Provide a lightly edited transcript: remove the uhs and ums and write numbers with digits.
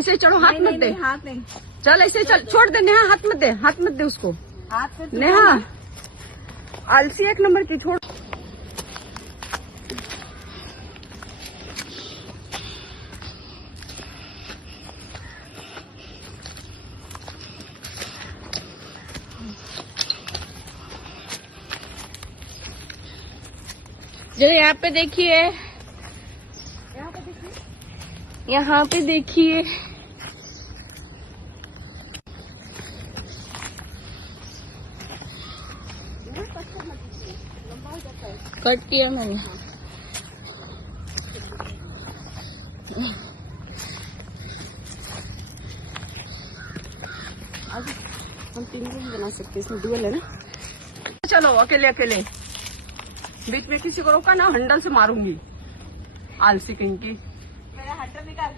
ऐसे ही चढ़ो, हाथ मत दे। हाथ नहीं, चल ऐसे ही चल, छोड़ दे नेहा, हाथ मत दे, हाथ मत दे उसको। हाथ से नेहा आलसी एक नंबर की, छोड़। जरा यहाँ पे देखिए, यहाँ पे देखिए। कट किया मैंने। आज हम 3 दिन बना सकते हैं, इसमें डुअल है ना। चलो अकेले अकेले, बीच में किसी को रोका ना, हंडल से मारूंगी, आलसी कहीं की। मेरा हंटर निकाल।